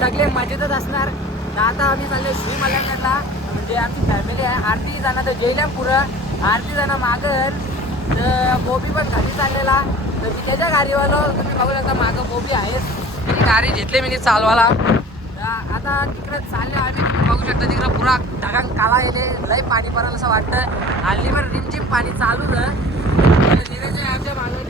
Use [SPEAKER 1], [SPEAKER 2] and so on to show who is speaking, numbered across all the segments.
[SPEAKER 1] सगळे मजेतच असणार. तर आता आम्ही चाललो श्री मल्याकडला म्हणजे आमची फॅमिली आहे. आरती जण तर जैलम पुरं. आरती जण मागं तर बोबी पण घरी चाललेला. तर मी त्याच्या गाडीवालो. तुम्ही बघू शकता मागं बोबी आहेच. गाडी घेतली मी चालवाला आता तिकडे चालले आम्ही. तुम्ही बघू शकता तिकडं पुरा ढगांग काला येते. लय पाणी पडायला असं वाटतं. हल्ली पण रिमझिम पाणी चालू आहे आमच्या मागं.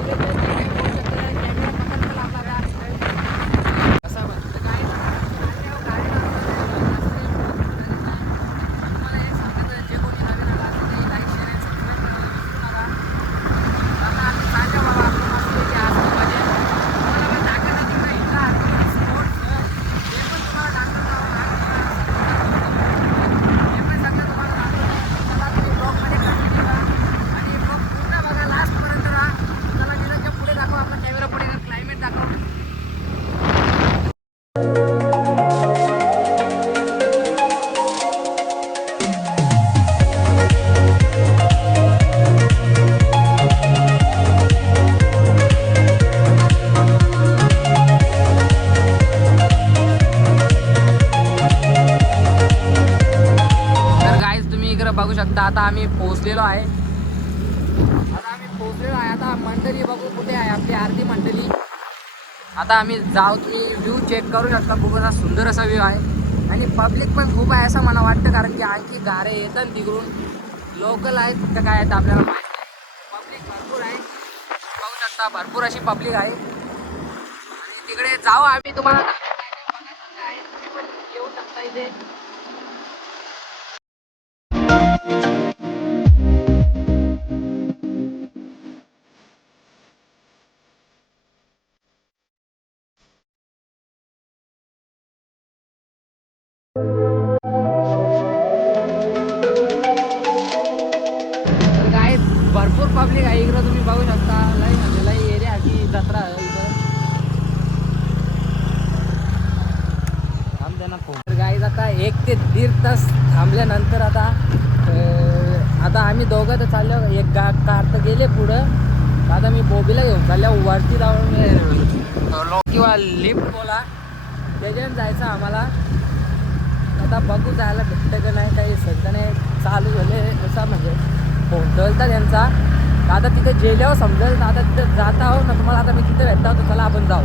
[SPEAKER 1] आता आम्ही पोहोचलेलो आहे. आता आम्ही पोहोचलेलो आहे. आता मंडळी बघू कुठे आहे आपली आरती मंडळी. आता आम्ही जाऊ तुम्ही व्ह्यू चेक करू शकता. खूप असा सुंदर असा व्ह्यू आहे. आणि पब्लिक पण खूप आहे असं मला वाटतं कारण की आणखी गारे येतात तिकडून. लोकल आहेत कुठं काय आहेत आपल्याला माहिती पब्लिक भरपूर आहे. बघू शकता भरपूर अशी पब्लिक आहे. आणि तिकडे जाऊ आम्ही तुम्हाला. येऊ शकता इथे आता एक ते दीड तास थांबल्यानंतर आता आता आम्ही दोघं तर चाललो एक गा कार तर गेले पुढं. आता मी बोबीला घेऊन चालल्या वरती जाऊन किंवा लिफ्ट बोला त्याच्यानं जायचं आम्हाला. आता बघू जायला भेटतं का नाही काही सध्या नाही. चालू झाले असा म्हणजे फोन चलता त्यांचा. दादा तिथे गेल्यावर समजेल दादा तिथे जात आहो ना तुम्हाला आता मी तिथे भेटता होतो चला आपण जाऊ.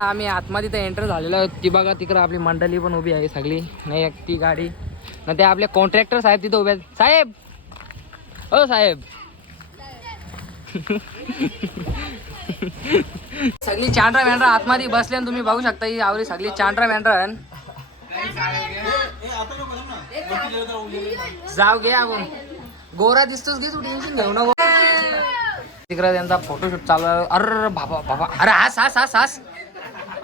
[SPEAKER 1] आम्ही आतमध्ये तिथे एंटर झालेलो आहे ती बघा तिकडं आपली मंडळी पण उभी आहे सगळी. नाही एक ती गाडी. ना ते आपले कॉन्ट्रॅक्टर साहेब तिथे उभे आहेत. साहेब! हो साहेब! सगळी चांड्रा मॅन्ड्रा आतमध्ये बसले आणि तुम्ही बघू शकता ही आवरी सगळी चांड्रा मॅन्ड्रा जाऊ घे आपण गोरा दिसतोस घे तू टेन्शन घेऊ नको. तिकडे त्यांचा फोटोशूट चालू आहे. अरे बाबा बाबा. अरे हास हास हास हास.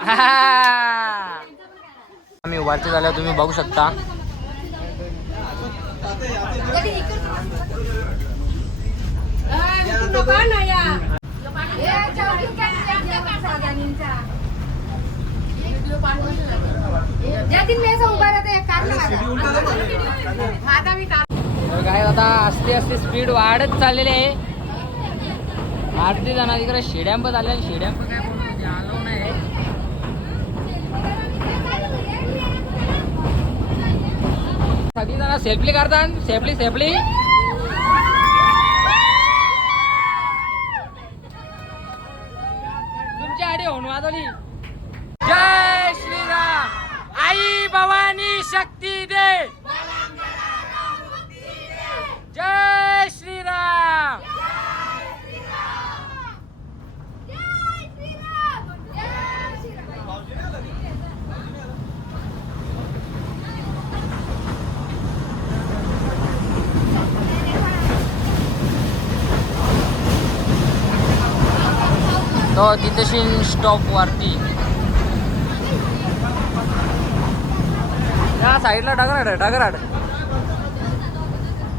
[SPEAKER 1] आम्ही वरती झाल्यावर तुम्ही बघू शकता.
[SPEAKER 2] ज्या दिन मी असं उभा राहते कार माझा. मी कार
[SPEAKER 1] तर काय आता असते असते स्पीड वाढत चाललेली आहे. आरती जण तिकडे शेड्यांप झाले शेड्यांप काय बोलतो म्हणजे आलो नाही. सगळी जण सेफली करतात सेफली सेफली. तुमच्या आडी होऊन वाजवली. जय श्रीराम. आई भवानी शक्ती दे जय श्रीराम तो तिथेशी स्टॉप वरती. त्या साईडला डगराड आहे डगराड.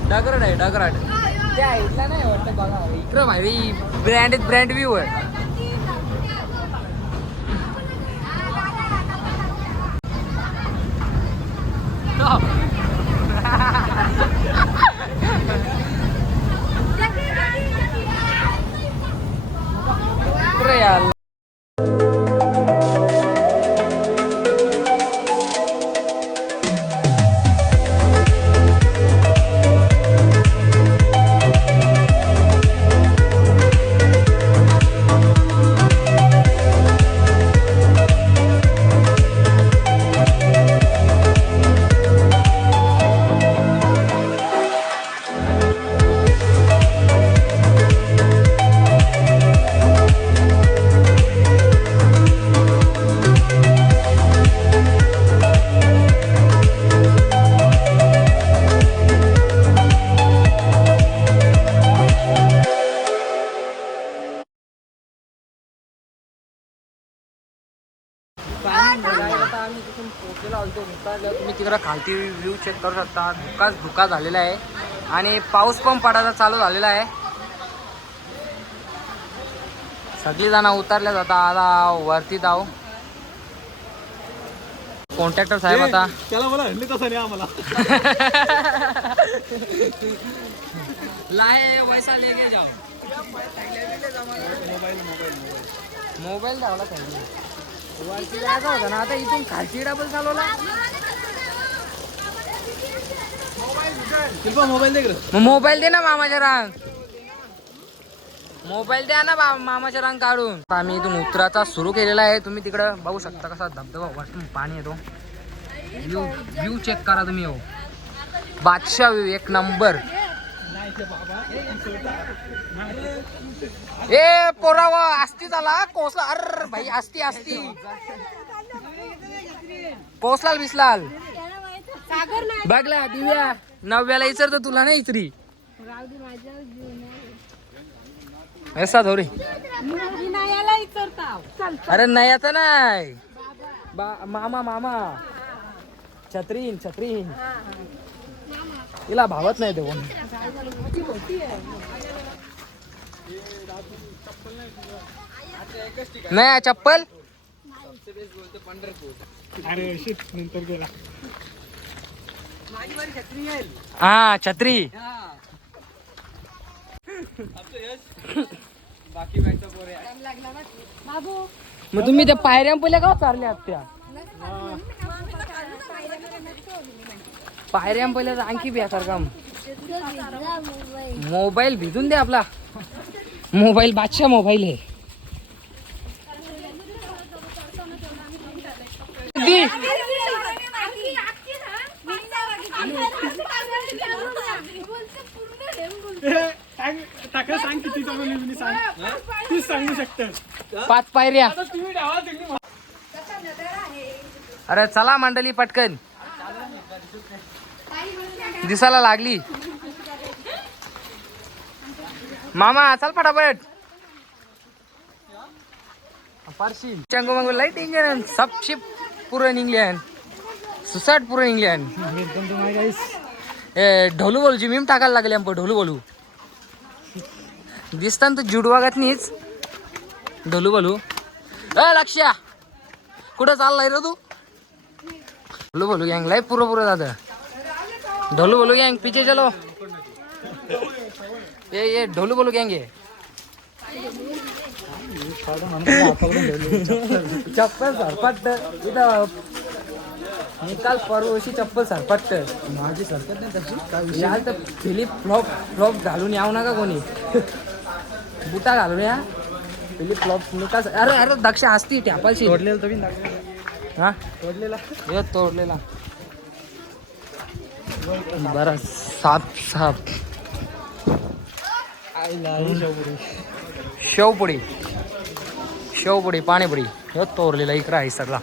[SPEAKER 1] डगराड आहे डगराड. त्या साईडला नाही वाटतं बघा. इकडं माहिती ब्रँड ब्रँड व्ह्यू आहे. उतरल्यावर तुम्ही तिकडं खालती व्ह्यू चेक करू शकता. धुकाच धुका झालेला आहे. आणि पाऊस पण पडायला चालू झालेला आहे. सगळी जण उतरल्या जाता आता वरती जाऊ. कॉन्ट्रॅक्टर साहेब आता.
[SPEAKER 3] त्याला मला हल्ली तसं नाही आम्हाला.
[SPEAKER 1] लाए वैसा लेके जाओ मोबाईल धावला त्यांनी. वरती जायचं होतं ना आता इथून खालची डबल चालवला.
[SPEAKER 3] शिल्पा मोबाईल दे.
[SPEAKER 1] मग मोबाईल दे ना मामाच्या रांग. मोबाईल द्या ना बा मामाच्या रांग काढून. आम्ही इथून उतराचा सुरू केलेला आहे. तुम्ही तिकडं बघू शकता कसा धबधबा वाटून पाणी येतो. व्ह्यू व्ह्यू चेक करा तुम्ही हो. बादशाह व्ह्यू एक नंबर ए पोरावा आस्ती झाला. कोसला अर भाई आस्ती आस्ती. कोसलाल बिसलाल. बघला दिव्या. नवव्याला इचरतो तुला नाही इचरी. ऐसा धोरे अरे नाही आता नाही. बा मामा मामा. छत्रीन छत्रीन. तिला भावत नाही देऊन. नाही चप्पल?
[SPEAKER 3] अरे नंतर गेला.
[SPEAKER 1] हा छत्री.
[SPEAKER 2] बाबू
[SPEAKER 1] मग तुम्ही त्या पायऱ्या पहिल्या का चालल्या त्या? पायऱ्या पहिल्या तर आणखी बियासारखा मोबाईल. भिजून दे आपला. मोबाईल बादशाह मोबाईल आहे.
[SPEAKER 3] सांग शकते
[SPEAKER 1] पाच पायऱ्या. अरे चला मंडळी पटकन. दिसायला लागली. मामा चल फटाफट. पारशी चंगू मंगू लाइट इंजन सब शिप पुरण इंग्लंड सुसाट पुरण इंग्लंड ए ढोलू बोलूची मीम टाकायला लागले आमचं ढोलू बोलू. दिसतान तर जुडवागात नीच ढोलू बोलू. अ लक्ष्या कुठं चाललाय रे तू? ढोलू बोलू गँग लाईफ पुरं पुरं दादा ढोलू बोलू गँग पीछे चलो। ये ये ढोलू बोलू गँग ये चप्पल सरपट इथं निकाल परवशी चप्पल सरपट माझी सरपट नाही तशी याल तर फिलिप फ्लॉप फ्लॉप घालून यावं नका कोणी बुटा घालून या फिलिप फ्लॉप निकाल अरे अरे दक्ष असती टॅपालशी
[SPEAKER 3] तोडलेलं तुम्ही
[SPEAKER 1] हा?
[SPEAKER 3] तोडलेला
[SPEAKER 1] तोडलेला बरं साप साप शेवपुडी. शेवपुडी पाणीपुडी हे तोरलेला इकडं आहे सगळा.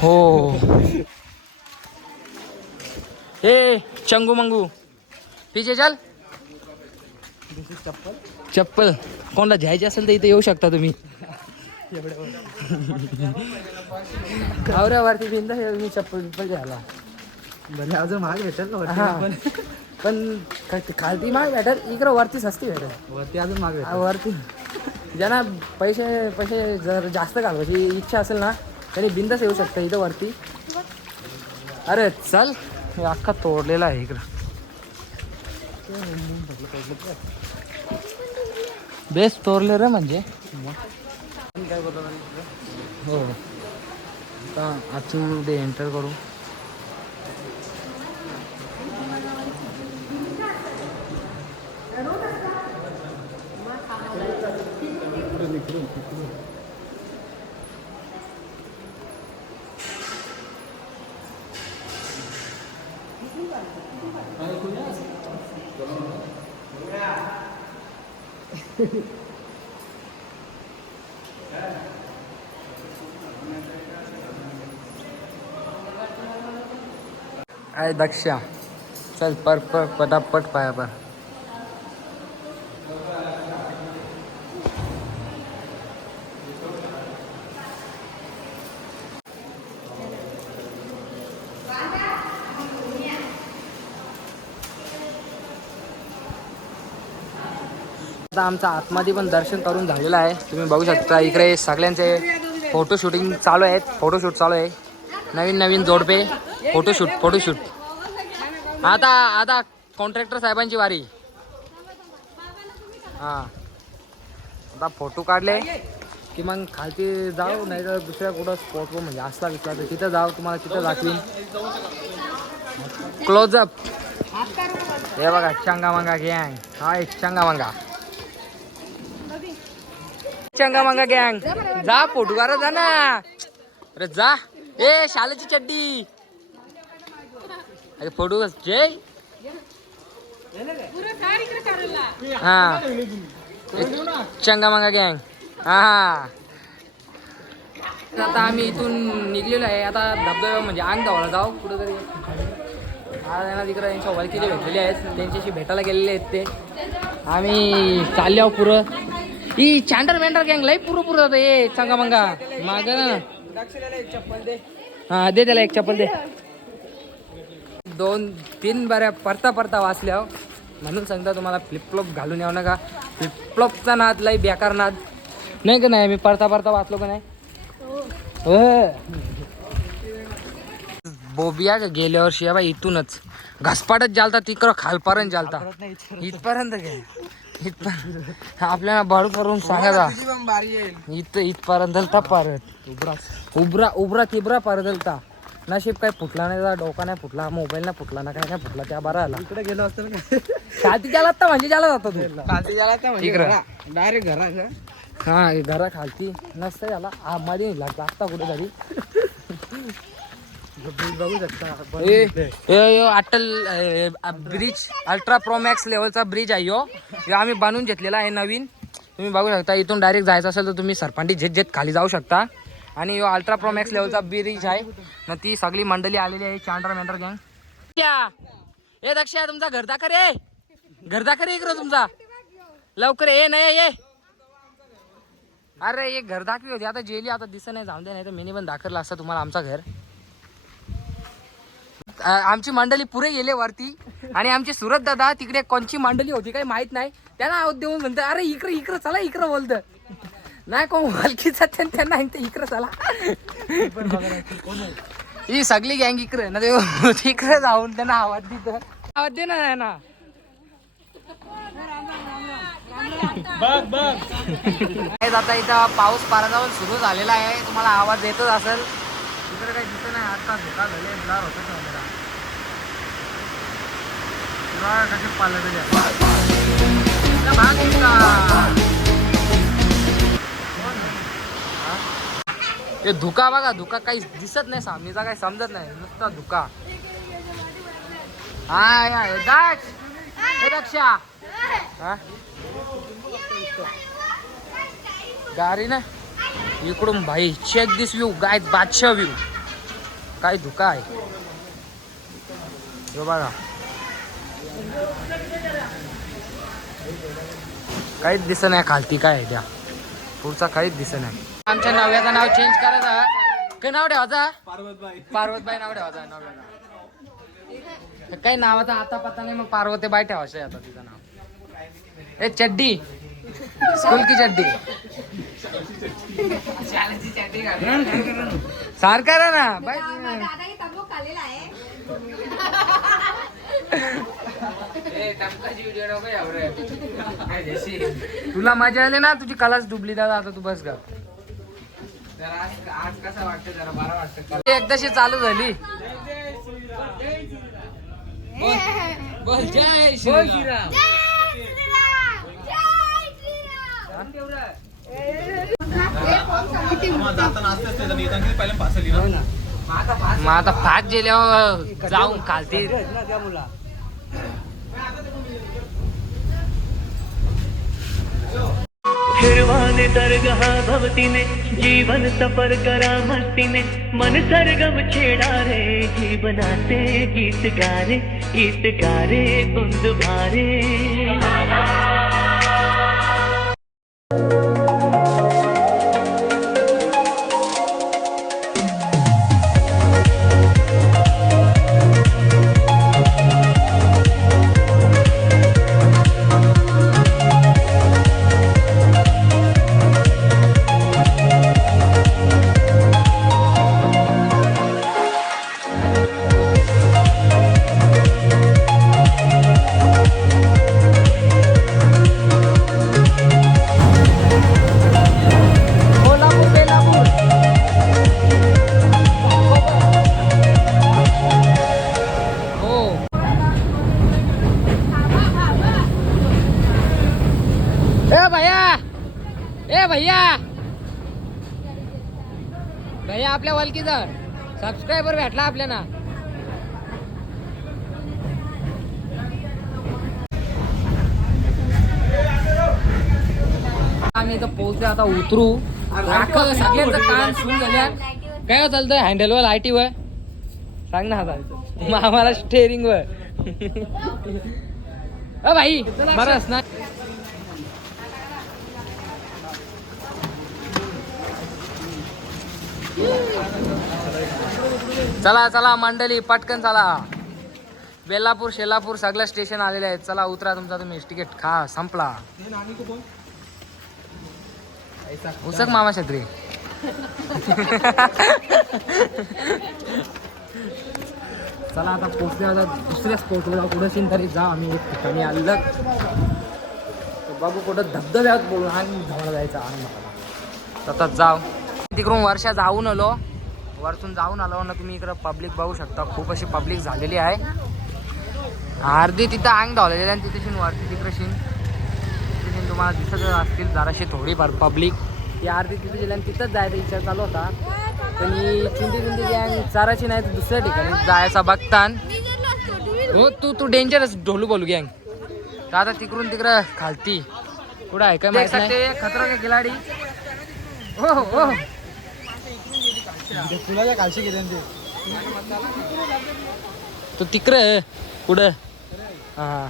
[SPEAKER 1] हो. हे चंगू मंगू. पिचे चल.
[SPEAKER 3] चप्पल
[SPEAKER 1] चप्पल. कोणाला घ्यायची असेल तर इथे येऊ शकता तुम्ही. आवऱ्यावरती बिंद हे मी चप्पल बिप्पल घ्यायला.
[SPEAKER 3] भले अजून महाग भेटेल ना
[SPEAKER 1] पण ख- खालती माग भेटल इकडं वरती सस्ती भेटल.
[SPEAKER 3] वरती अजून महाग
[SPEAKER 1] आ, वरती. ज्यांना पैसे पैसे जर जास्त घालवायची इच्छा असेल ना त्यांनी बिंदच येऊ शकतं इथं वरती. अरे चल हे अख्खा तोडलेला आहे इकडं. बेस्ट तोडले रे म्हणजे. हो आता आतमध्ये एंटर करू आहे दक्षा चल पर पर पटापट पाया पर आता आमचा आतमध्ये पण दर्शन करून झालेलं आहे. तुम्ही बघू शकता इकडे सगळ्यांचे फोटोशूटिंग चालू आहेत. फोटोशूट चालू आहे. नवीन नवीन जोडपे. फोटोशूट फोटोशूट आता आता कॉन्ट्रॅक्टर साहेबांची वारी. हा. आता फोटो काढले की मग खालती जाऊ नाही तर दुसऱ्या कुठं स्पॉटवर म्हणजे असला विकला तर तिथं जाऊ तुम्हाला तिथं दाखवीन. क्लोजअप हे बघा चंगा मंगा गँग हा एक चंगा मंगा. चंगा मंगा गँग जा फोटो काढा जा ना. अरे जा. ए शालेची चड्डी. अरे फोटो जय. हा. चंगा मंगा गँग. हा आता आम्ही इथून निघलेलो आहे. आता धबधबा म्हणजे अंग धावाला जाऊ कुठेतरी. आज आहे ना तिकडे यांच्या ओळखीचे भेटलेले आहेत. त्यांच्याशी भेटायला गेलेले आहेत ते. आम्ही चालले आहो पुरं. ही चांडर मेंढर गँग लई पुरं पुरं जातं. ए चांगा मंगा. माग ना. हा दे त्याला एक चप्पल दे. दोन तीन बऱ्या परता परता वाचल्या हो. म्हणून सांगता तुम्हाला फ्लिपफ्लॉप घालून येऊ नका. फ्लिपफ्लॉपचा नाद लई बेकार नाद. नाही का नाही मी परता परता वाचलो का नाही? हो. बोबिया गेल्या वर्षी या बा इथूनच. घसपाटच जालता तिकडं खालपर्यंत जालता. इथपर्यंत. काय? इथपर्यंत. आपल्याला बळ करून सांगा. इथं इथपर्यंत परत. उबरा उबरा तिबरा परत नशीब काय फुटला नाही जा डोका नाही फुटला मोबाईल नाही फुटला ना काय नाही फुटला त्या बरा आला.
[SPEAKER 3] इकडे गेलो असतो
[SPEAKER 1] शादी ज्याला आता म्हणजे ज्याला जातो तू.
[SPEAKER 3] खालती तर म्हणजे
[SPEAKER 1] इकडं.
[SPEAKER 3] डायरेक्ट घरा
[SPEAKER 1] हा हे घरा खालती. नसतं याला. हा मध्ये लागला. असता कुठेतरी
[SPEAKER 3] बघू शकता.
[SPEAKER 1] ए, ए, yo Atal bridge ultra pro max लेवलचा ब्रिज आहे यो. यो आम्ही बांधून घेतलेला आहे नवीन. तुम्ही बघू शकता इथून डायरेक्ट जायचं असेल तर तुम्ही सरपांडी झेत झेत खाली जाऊ शकता. आणि यो अल्ट्रा प्रो मॅक्स लेवलचा ब्रिज आहे. ना ती सगळी मंडळी आलेली आहे चांडर मेंढर गँग ए दक्षा तुमचा घर दाखर ये घर दाखर इकडं तुमचा. लवकर ये नाही ये. अरे एक घर दाखवी होती. आता जेली आता दिसत नाही जाऊन दे नाही तर मिनी पण दाखरला असता तुम्हाला आमचा घर. आमची मंडळी पुरे गेले वरती. आणि आमचे सुरत दादा तिकडे कोणची मंडळी होती काही माहीत नाही. त्यांना आवाज देऊन म्हणते अरे इकडे इकडे चला इकडे बोलतं. नाही कोण हलकी जाते आणि त्यांना म्हणते इकडे चला. ही सगळी गँग इकडे ना ते इकडे जाऊन त्यांना आवाज देत. आवाज दे ना ना
[SPEAKER 3] बघ बघ.
[SPEAKER 1] काय आता इथं पाऊस पाराजावर सुरू झालेला आहे. तुम्हाला आवाज येतच असेल. इकडे काही दिसत नाही आता धोका झाले ब्लर होतो कसे भाग हे धुका बघा धुका काही दिसत नाही सामनीचा काही समजत नाही. नुसता धुका. हा या हे हा गाडी ना? इकडून भाई चेक दिस व्यू गाय बादशाह व्यू काय धुका आहे? बघा. काहीच दिसत नाही खालती काय आहे त्या? पुढचा काहीच दिसत नाही. आमच्या नव्याचं नाव चेंज करायचं काय नाव ठेवायचा?
[SPEAKER 3] पार्वतबाई.
[SPEAKER 1] पार्वतबाई नाव ठेवायचं नव्यानं काही नावाचा आता पत्ता नाही मग पार्वतीबाई ठेवायचं आहे आता तिचं नाव. ए चड्डी. स्कूल की चड्डी. सारखा ना ना बाई. तुला मजा आली ना तुझी कलाच डुबली दादा आता तू बस गा
[SPEAKER 3] आज कसं वाटतं जरा बरं वाटतं
[SPEAKER 1] एकदाशी चालू झाली. बोल. जय श्रीराम. मग आता पाच गेल्यावर जाऊन खालती.
[SPEAKER 4] हिरवाने दरगहा भवतीने जीवन सफर करा मस्तीने मन सरगम छेडा रे जीवनाचे गीत गारे गीत गारे धुंद भारे।
[SPEAKER 1] भैया आपल्या वलकीचा. सबस्क्रायबर भेटला आपल्याला. आम्ही इथं पोहोचले आता उतरू. सगळ्यांचं कान सुन झाल्या. काय चालतंय? हँडलवर लाईटीवर सांग ना आम्हाला स्टेअरिंग वर. भाई बरंच ना चला चला मंडळी पटकन चला. बेलापूर शेलापूर सगळं स्टेशन आलेले आहेत. चला उतरा तुमचा तुम्ही. तिकीट खा संपला. उसक मामा छत्री. चला आता पोचल्या आता दुसऱ्या जाऊ कुठं तरी जा. आम्ही एक ठिकाणी आलं बाबू कुठं धबधब्यात बोलून आणि धावायला जायचा. आनंद आता सतत तिकडून वर्षा जाऊन आलो. वरतून जाऊन आलो ना तुम्ही इकडं पब्लिक बघू शकता. खूप अशी पब्लिक झालेली आहे. अर्धी तिथं अंग धावलेली आणि तिथे शिन वरती तिकडे शिन तिथे तुम्हाला दिसतच असतील जराशी थोडीफार पब्लिक ती अर्धी तिथे गेली आणि तिथंच जायचा विचार चालू होता. पण ही चिंती चिंती गँग चाराची नाही तर दुसऱ्या ठिकाणी जायचा बघतान. हो तू तू डेंजरस ढोलू बोलू गँग. तर आता तिकडून तिकडं खालती. कुठं आहे काय माहीत खतरा के खिलाडी. हो हो.
[SPEAKER 3] फुलाच्या कालशी गेले
[SPEAKER 1] तो तिकडं हा।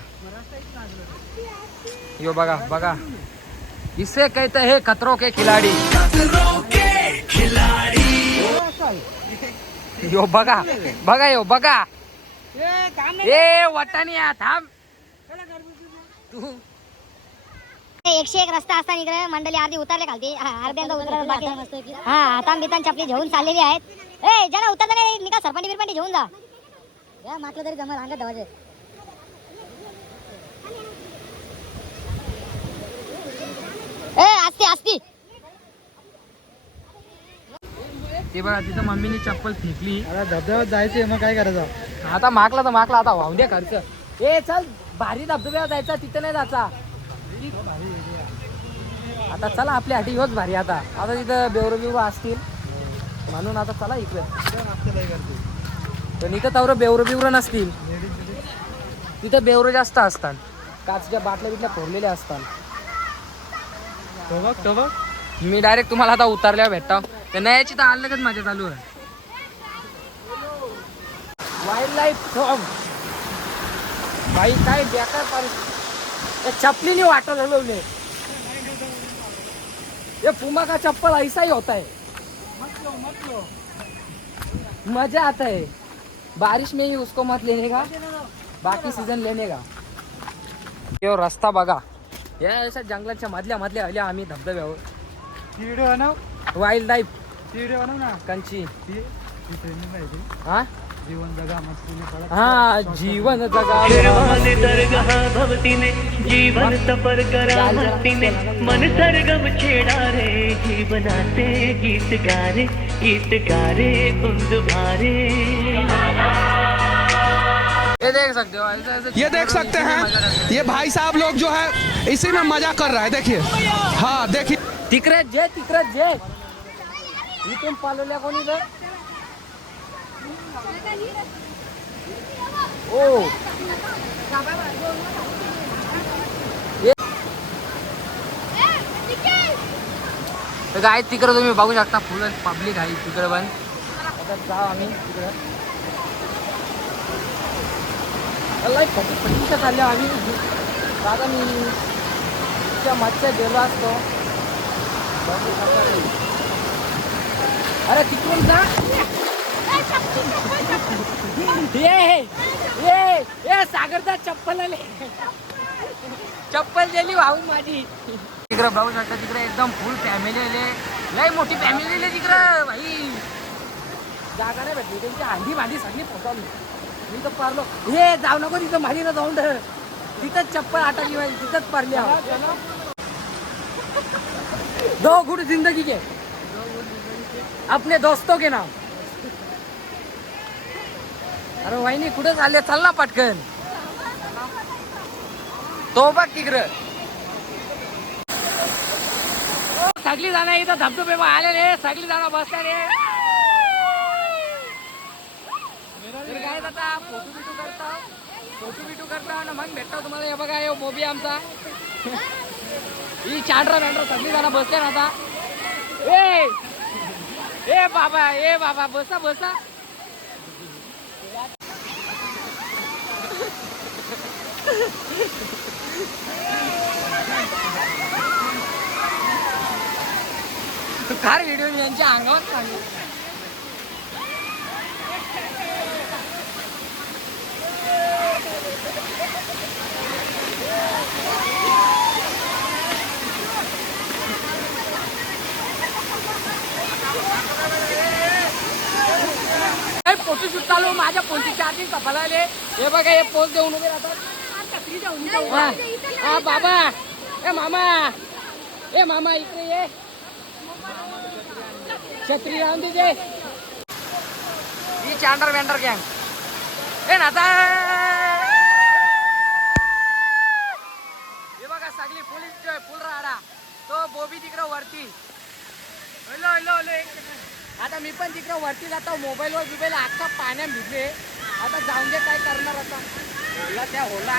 [SPEAKER 1] यो बघा बघा इसे कहते हे खतरों के खिलाडी। यो बघा बघा यो बघा ए वटानिया थांब तू
[SPEAKER 2] एकशे एक रस्ता असताना इकडे मंडळी अर्धी उतरले खालती. हा, अर्ध्यांदा उतरायला बाकी. हा हातान बितान चपली घेऊन चाललेली आहेत. ए ज्याला उतरता नाही निका सरपंच बिरपंटी घेऊन जा. या मातलं तरी जमा अंगात धावायचे ए असती असती
[SPEAKER 1] ते बघा तिथं मम्मीने चप्पल फेकली.
[SPEAKER 3] आता धबधब्यात जायचंय मग काय करायचं?
[SPEAKER 1] आता मागला तर मागला आता वाहून द्या खर्च. ए चल भारी धबधब्यावर जायचा तिथं नाही जायचा. आता चला आपल्या हाटी ह्योच भारी आता. आता तिथं बेवर बिवर असतील. म्हणून आता चला इकडे. पण इथं तवर बेवर बिवर नसतील. तिथं बेवर जास्त असतात. काचच्या बाटल्या बिटल्या फोडलेल्या असतात. मी डायरेक्ट तुम्हाला आता उतरल्यावर भेटता. तर नयाची तर अलगच माझ्या चालू आहे वाईल्ड लाईफ भाई काय बेकार परिस्थिती. चपलीने वाटर हलवले ये पुमा का चप्पल ऐसा ही होता है। मजा आता है। बारिश में ही उसको मत लेने का बाकी सीजन लेने का यो रस्ता बघा। या अशा जंगलाच्या मधल्या मधल्या आल्या आम्ही धबधब्यावर।
[SPEAKER 3] व्हिडिओ बनव.
[SPEAKER 1] वाईल्ड लाईफ
[SPEAKER 3] व्हिडिओ बनव ना.
[SPEAKER 1] कंची. हा?
[SPEAKER 3] जीवन जगा मस्तीने पडत
[SPEAKER 1] हा जीवन जगा
[SPEAKER 4] निर्मल दरगाह भवतीने जीवन सफर करा मस्तीने. मन सरगम छेडा रे जीवनाचे गीत गारे गीत गारे कुंद भारे.
[SPEAKER 1] ये देख सकते हो ऐसा ऐसा
[SPEAKER 5] ये देख सकते हैं। ये भाई साहब लोग जो है इसी में मजा कर रहा है देखिए। हाँ देखिए।
[SPEAKER 1] तिकडे जे तिकडे जे इथून पालवल्या कोणी तर ओ. तर काय तुम्ही बघू शकता फुल पब्लिक आहे तिकडं पण. आता जाऊ आम्ही तिकडं. लय फटी आम्ही. दादा मी त्या मच्छ्या गेलो असतो. अरे तिकडून जा. ये ये सागरदा चप्पल आले. चप्पल गेली वाहून माझी. तिकडे बघू शकता तिकडे एकदम फुल फॅमिली आले. लय मोठी फॅमिली आली तिकडं भाई जागा नाही भेटली त्यांची हांडी भांडी सगळी फसवली. मी तर पारलो. हे जाऊ नको तिथं माझी ना जाऊन. तिथंच चप्पल अटकली माझी तिथंच पारली. दो गुड जिंदगी के. अपने दोस्तों के नाम. अरे वहिनी कुठं चालले? चल ना पटकन. तो बघ तिकडं. सगळी जण इथं धबधबे आलेले सगळी जण बसल्या रे काय आता फोटो बिटू करता. फोटो बिटू करता आणि मग भेटतो तुम्हाला. हे बघा हे मोबी आमचा. ही चांडरा बँड्रा सगळी जण बसते ना आता. ए! ए बाबा ए बाबा बसा बसा. फार व्हिडिओ यांच्या अंगावर सांगू फोटोशूट चालू माझ्या फोनची चार्जिंग सफलाले हे बघा हे पोस्ट देऊन उभे राहतात. हा. बाबा. ए मामा. ए मामा इकडे ये. छत्री राहून तिथे ही चांडर बँडर गँग ए नाता. हे बघा सगळी पोलीस फुल राडा. तो बोबी तिकडं वरती. हॅलो हॅलो हॅलो आता मी पण तिकडं वरती जातो. मोबाईलवर बिबाईल अख्खा पाण्यात भिजले. आता जाऊन दे काय करणार आता. होला त्या होला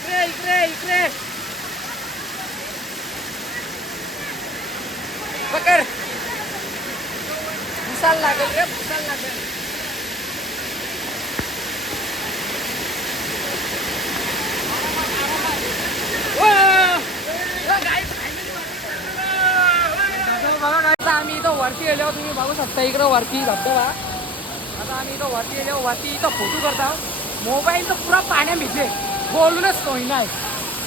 [SPEAKER 1] इकडे इकडे इकडे पकड पुसायला लागेल रे लागेल बघा काय आता आम्ही इथं तुम्ही बघू शकता. इकडं वरती धबधबा. आता आम्ही इथं वरती गेलो वरती इथं फोटो करता मोबाईल तर पुरा पाण्या भिजले बोलूनच सोय नाही.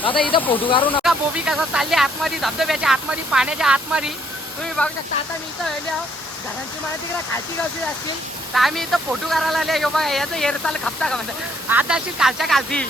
[SPEAKER 1] आता इथं फोटो काढू नका. बोबी कसा चालली आतमध्ये धबधब्याच्या आतमध्ये पाण्याच्या आतमध्ये. तुम्ही बघू शकता आता मी इथं येल्या घरांची मला तिकडे खालची गावची असतील. तर आम्ही इथं फोटो काढायला आले. यो बघा याचं हेरचाल खपता का म्हणतात. आता अशी कालच्या खालती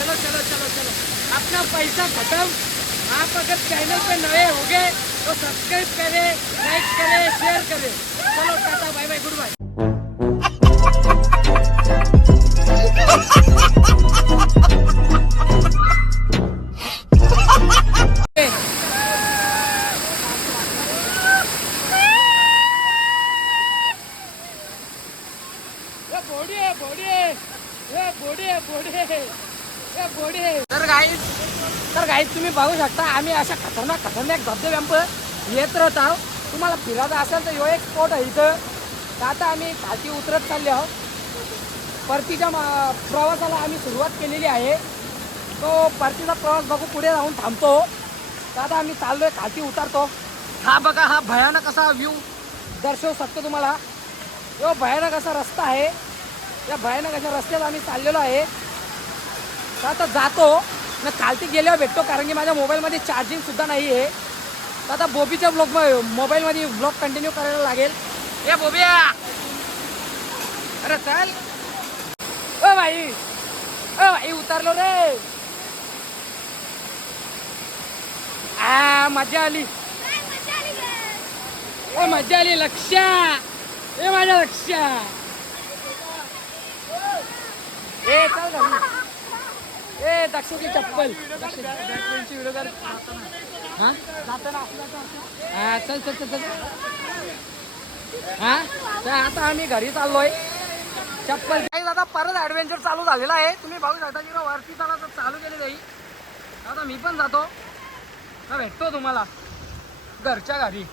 [SPEAKER 1] चलो चलो चलो चलो अपना पैसा खत्म आप अगर चैनल पे नए हो सब्सक्राइब करें लाइक करें शेयर करें. चलो ta ta bye bye goodbye तर गाईज तर गाईज तुम्ही बघू शकता आम्ही अशा खतरनाक खतरनाक धबधब्यांप येत राहत आहोत तुम्हाला फिरायचं असेल तर ह्यो एक स्पॉट आहे इथं. तर आता आम्ही खालती उतरत चालले आहोत. परतीच्या प्रवासाला आम्ही सुरुवात केलेली आहे. तो परतीचा प्रवास बघू पुढे जाऊन थांबतो. तर आता आम्ही चाललोय खालती उतरतो. हा बघा हा भयानक असा व्ह्यू दर्शवू शकतो तुम्हाला. तो भयानक असा रस्ता आहे. या भयानक अशा रस्त्यात आम्ही चाललेलो आहे. तर आता जातो. ना खालती गेल्यावर भेटतो कारण की माझ्या मोबाईलमध्ये चार्जिंगसुद्धा नाही आहे तर आता बोबीच्या ब्लॉग मोबाईलमध्ये ब्लॉग कंटिन्यू करायला लागेल. ए बोबिया! अरे चल. ओ भाई ओ भाई उतरलो रे. आ मजा आली. ओ मजा आली लक्ष्या ए माझ्या लक्ष्या ए चल ए दक्षू चप्पल. व्हिडिओ हा? हा चल चल चल चल. हा? आता आम्ही घरी चाललोय. चप्पल काही आता परत ऍडव्हेंचर चालू झालेला आहे. तुम्ही भाऊ शकता की वरती चला तर चालू केली जाईल. आता मी पण जातो. भेटतो तुम्हाला. घरच्या घरी.